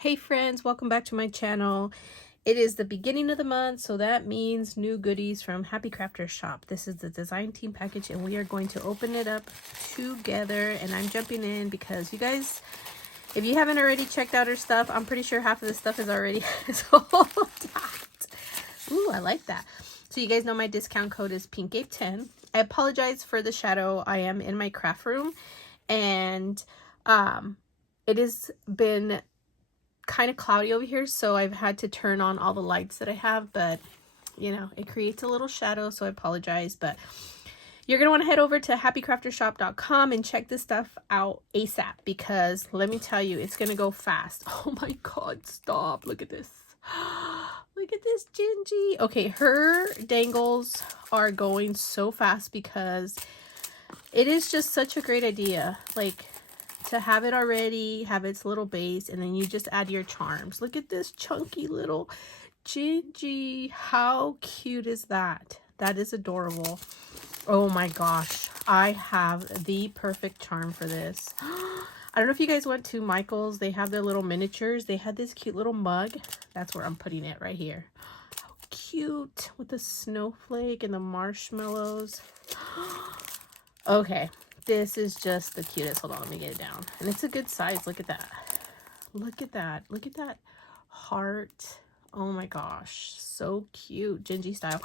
Hey friends, welcome back to my channel. It is the beginning of the month, so that means new goodies from Happy Crafters shop. This is the design team package and we are going to open it up together, and I'm jumping in because you guys, if you haven't already checked out her stuff, I'm pretty sure half of the stuff is already sold out. Ooh, I like that. So you guys know my discount code is PINKAPE10. I apologize for the shadow. I am in my craft room and it has been kind of cloudy over here, so I've had to turn on all the lights that I have, but you know, it creates a little shadow, so I apologize. But you're gonna want to head over to happycraftershop.com and check this stuff out ASAP, because let me tell you, it's gonna go fast. Oh my god, stop. Look at this. Look at this Gingy. Okay, her dangles are going so fast because it is just such a great idea, like to have it already, have its little base, and then you just add your charms. Look at this chunky little Gingy. How cute is that? That is adorable. Oh my gosh, I have the perfect charm for this. I don't know if you guys went to Michael's. They have their little miniatures. They had this cute little mug. That's where I'm putting it, right here. How cute, with the snowflake and the marshmallows. Okay, this is just the cutest. Hold on, let me get it down. And it's a good size. Look at that. Look at that. Look at that heart. Oh my gosh, so cute. Gingy style.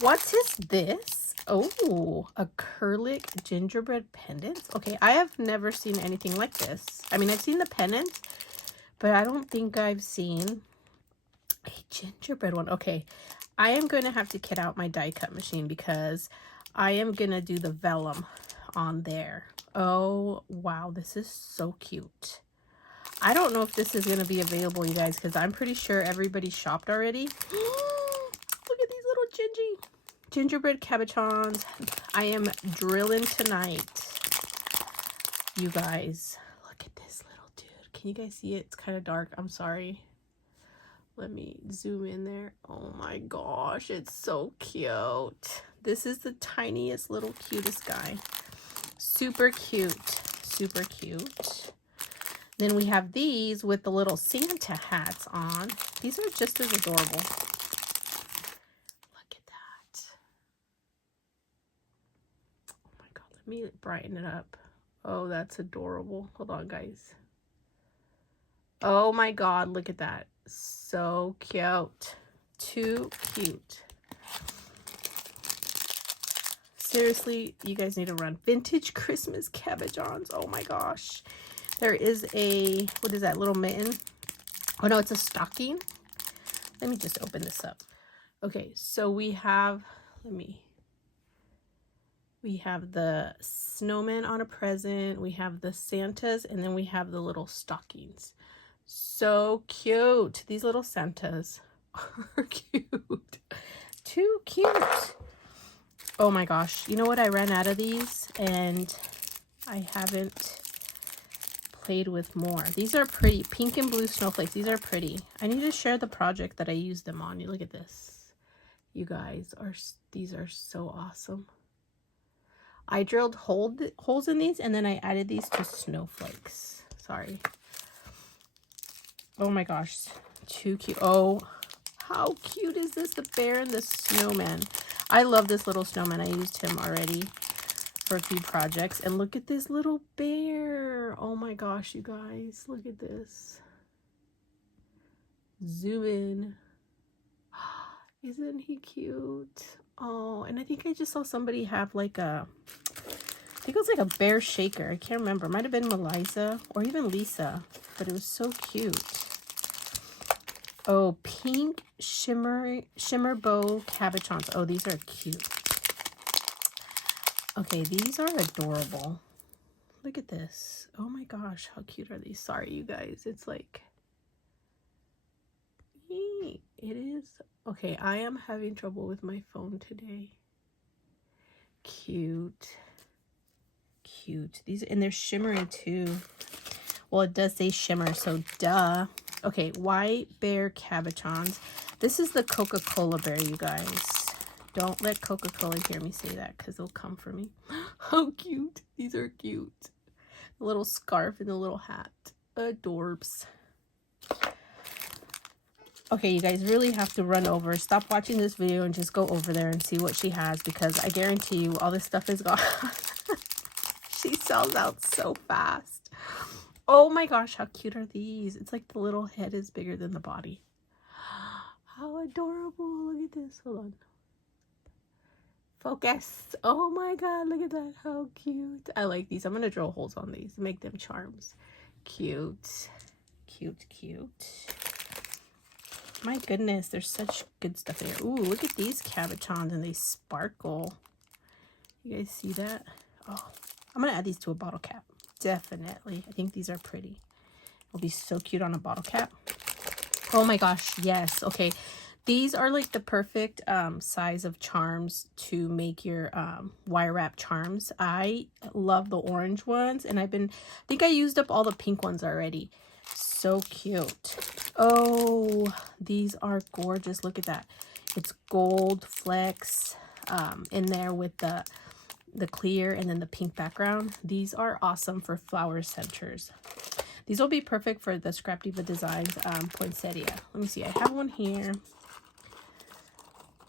What is this? Oh, acrylic gingerbread pendants. Okay, I have never seen anything like this. I mean, I've seen the pendants, but I don't think I've seen a gingerbread one. Okay, I am going to have to kit out my die cut machine because I am going to do the vellum on there. Oh, wow, this is so cute. I don't know if this is going to be available, you guys, because I'm pretty sure everybody shopped already. Look at these little gingerbread cabochons. I am drilling tonight, you guys. Look at this little dude. Can you guys see it? It's kind of dark. I'm sorry. Let me zoom in there. Oh my gosh, it's so cute. This is the tiniest little cutest guy. Super cute. Super cute. Then we have these with the little Santa hats on. These are just as adorable. Look at that. Oh my god, let me brighten it up. Oh, that's adorable. Hold on, guys. Oh my god, look at that. So cute. Too cute. Seriously, you guys need to run. Vintage Christmas cabochons. Oh my gosh. There is a, what is that, little mitten? Oh no, it's a stocking. Let me just open this up. Okay, so we have, we have the snowman on a present, we have the Santas, and then we have the little stockings. So cute. These little Santas are cute. Too cute. Oh my gosh. You know what? I ran out of these and I haven't played with more. These are pretty. Pink and blue snowflakes. These are pretty. I need to share the project that I used them on. You look at this. You guys are, these are so awesome. I drilled holes in these and then I added these to snowflakes. Sorry. Oh my gosh. Too cute. Oh, how cute is this? The bear and the snowman. I love this little snowman. I used him already for a few projects. And look at this little bear. Oh my gosh, you guys. Look at this. Zoom in. Isn't he cute? Oh, and I think I just saw somebody have like a, I think it was like a bear shaker. I can't remember. It might have been Melissa or even Lisa, but it was so cute. Oh, pink shimmer bow cabochons. Oh, these are cute. Okay, these are adorable. Look at this. Oh my gosh, how cute are these? Sorry, you guys. It's like, it is. Okay, I am having trouble with my phone today. Cute. Cute. These, and they're shimmering too. Well, it does say shimmer, so duh. Okay, white bear cabochons. This is the Coca-Cola bear, you guys. Don't let Coca-Cola hear me say that because they'll come for me. How cute. These are cute. The little scarf and the little hat. Adorbs. Okay, you guys really have to run over. Stop watching this video and just go over there and see what she has, because I guarantee you all this stuff is gone. She sells out so fast. Oh my gosh, how cute are these? It's like the little head is bigger than the body. How adorable. Look at this. Hold on. Focus. Oh my god, look at that. How cute. I like these. I'm going to drill holes on these. Make them charms. Cute. Cute, cute. My goodness, there's such good stuff here. Ooh, look at these cabochons and they sparkle. You guys see that? Oh, I'm going to add these to a bottle cap. Definitely. I think these are pretty. It'll be so cute on a bottle cap. Oh my gosh, yes. Okay, these are like the perfect size of charms to make your wire wrap charms. I love the orange ones, and I think I used up all the pink ones already. So cute. Oh, these are gorgeous. Look at that. It's gold flecks in there with the clear and then the pink background. These are awesome for flower centers. These will be perfect for the Scrap Diva Designs poinsettia. Let me see. I have one here.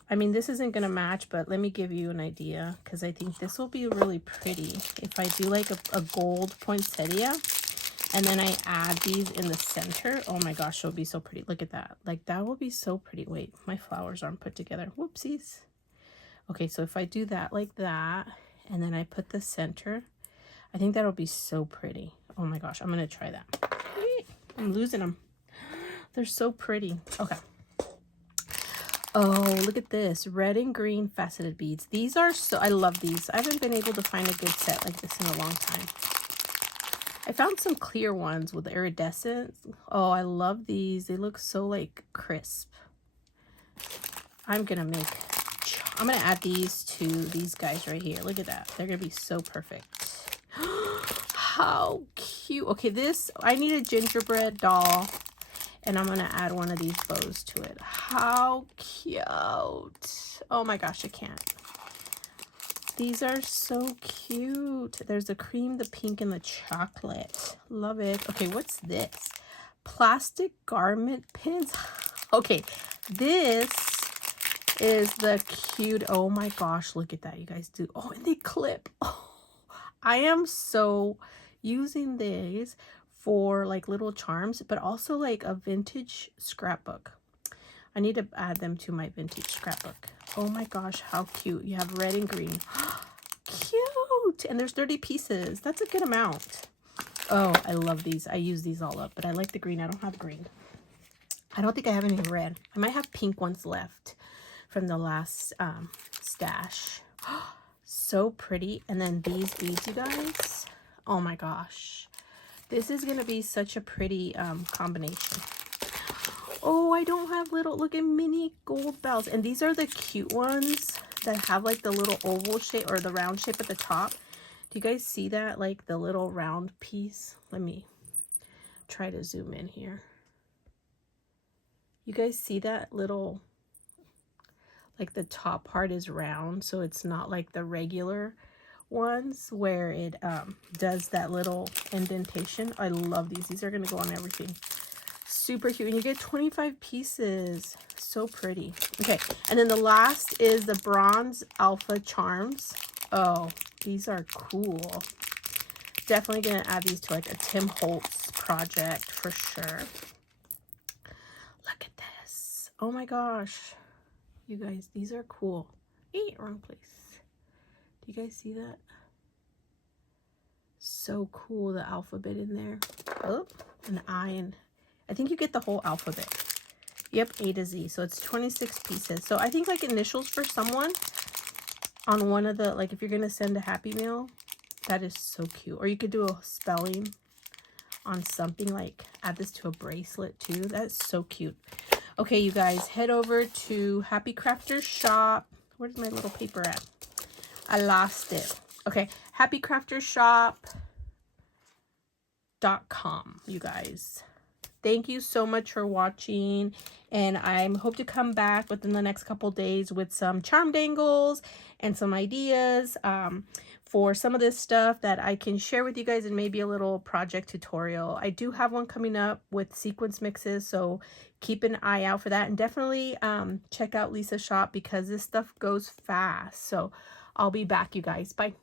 I mean, this isn't going to match, but let me give you an idea, because I think this will be really pretty. If I do like a gold poinsettia, and then I add these in the center. Oh my gosh, it'll be so pretty. Look at that. Like, that will be so pretty. Wait, my flowers aren't put together. Whoopsies. Okay, so if I do that like that, and then I put the center, I think that'll be so pretty. Oh my gosh, I'm going to try that. I'm losing them. They're so pretty. Okay. Oh, look at this. Red and green faceted beads. These are so, I love these. I haven't been able to find a good set like this in a long time. I found some clear ones with iridescent. Oh, I love these. They look so like crisp. I'm going to add these to these guys right here. Look at that. They're going to be so perfect. How cute. Okay, this, I need a gingerbread doll, and I'm going to add one of these bows to it. How cute. Oh my gosh, I can't. These are so cute. There's the cream, the pink, and the chocolate. Love it. Okay, what's this? Plastic garment pins. Okay, this is the cute. Oh my gosh, look at that. You guys do. Oh, and they clip. Oh, I am so using these for like little charms, but also like a vintage scrapbook. I need to add them to my vintage scrapbook. Oh my gosh, how cute. You have red and green. Cute. And there's 30 pieces. That's a good amount. Oh, I love these. I use these all up, but I like the green. I don't have green. I don't think I have any red. I might have pink ones left from the last stash. So pretty. And then these beads, you guys. Oh my gosh. This is going to be such a pretty combination. Oh, I don't have little, look at mini gold bells. And these are the cute ones that have like the little oval shape or the round shape at the top. Do you guys see that? Like the little round piece. Let me try to zoom in here. You guys see that little, like the top part is round, so it's not like the regular ones where it does that little indentation. I love these. These are going to go on everything. Super cute. And you get 25 pieces. So pretty. Okay, and then the last is the bronze alpha charms. Oh, these are cool. Definitely going to add these to like a Tim Holtz project for sure. Look at this. Oh my gosh. You guys, these are cool. Wrong place. Do you guys see that? So cool, the alphabet in there. Oh, an I, and I think you get the whole alphabet. Yep, A to Z. So it's 26 pieces. So I think like initials for someone on one of the, like if you're going to send a Happy Meal, that is so cute. Or you could do a spelling on something, like add this to a bracelet too. That's so cute. Okay, you guys, head over to Happy Crafter Shop. Where's my little paper at? I lost it. Okay, happycraftershop.com, you guys. Thank you so much for watching, and I hope to come back within the next couple days with some charm dangles and some ideas for some of this stuff that I can share with you guys in maybe a little project tutorial. I do have one coming up with sequence mixes, so keep an eye out for that. And definitely check out Lisa's shop because this stuff goes fast. So I'll be back, you guys. Bye.